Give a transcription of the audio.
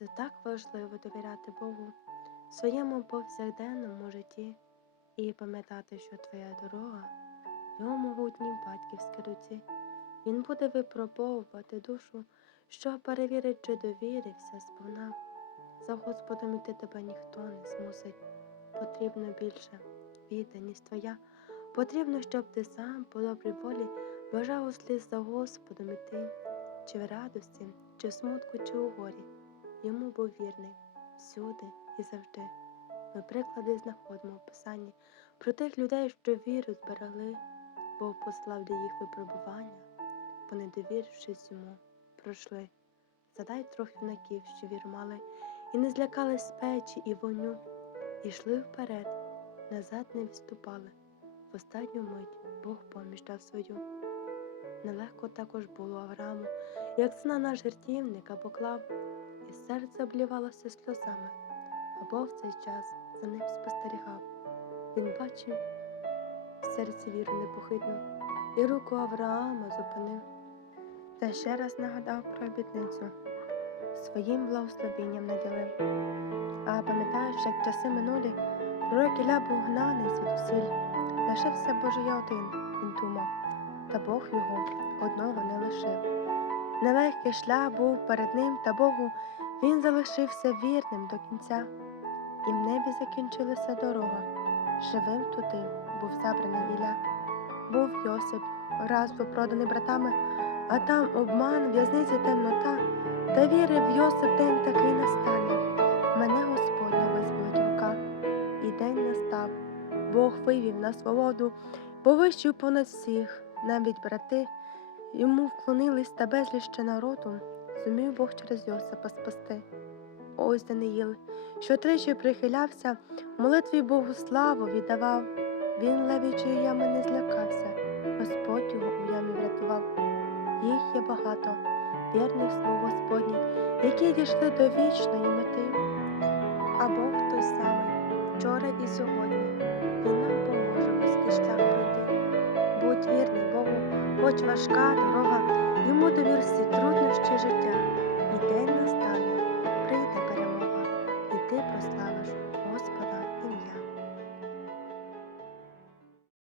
Це так важливо довіряти Богу в своєму повсякденному житті і пам'ятати, що твоя дорога в його могутній батьківській руці. Він буде випробовувати душу, що перевірить, чи довірився сповна. За Господом іти тебе ніхто не змусить. Потрібно більше відданість твоя. Потрібно, щоб ти сам по добрій волі бажав услід за Господом іти, чи в радості, чи в смутку, чи у горі. Йому був вірний всюди і завжди. Ми приклади знаходимо в Писанні про тих людей, що віру зберегли, Бог послав для їх випробування, вони, довірившись йому, пройшли. Задай трохи юнаків, що віру мали, і не злякались печі і вогню, і йшли вперед, назад не відступали. В останню мить Бог поміж дав свою. Нелегко також було Аврааму, як сина на жертівника поклав, і серце облівалося сльозами, а Бог в цей час за ним спостерігав. Він бачив в серці віру непохитну, і руку Авраама зупинив, та ще раз нагадав про обітницю, своїм благословенням наділив. А пам'ятаєш, як часи минулі, пророк Ілля був гнаний звідусіль, лишився Божий один, він думав, та Бог його одного не лишив. Нелегкий шлях був перед ним та Богу, він залишився вірним до кінця, і в небі закінчилася дорога. Живим туди був забраний Ілля. Був Йосип, раз був проданий братами, а там обман, в'язниці темнота, та вірив Йосип день такий настане. Мене Господня визволить рука, і день настав. Бог вивів на свободу, повищив понад всіх, навіть брати. Йому вклонились та безліч ще народу, зумів Бог через Йосипа спасти. Ось Даниїл, що тричі прихилявся, молитві Богу славу віддавав. Він левічої ями не злякався, Господь його у ямі врятував. Їх є багато, вірних слуг Господніх, які дійшли до вічної мети. А Бог той самий, вчора і сьогодні, Він нам поможе вузький шлях пройти. Будь вірний Богу, хоч важка дорога, йому довір всі труд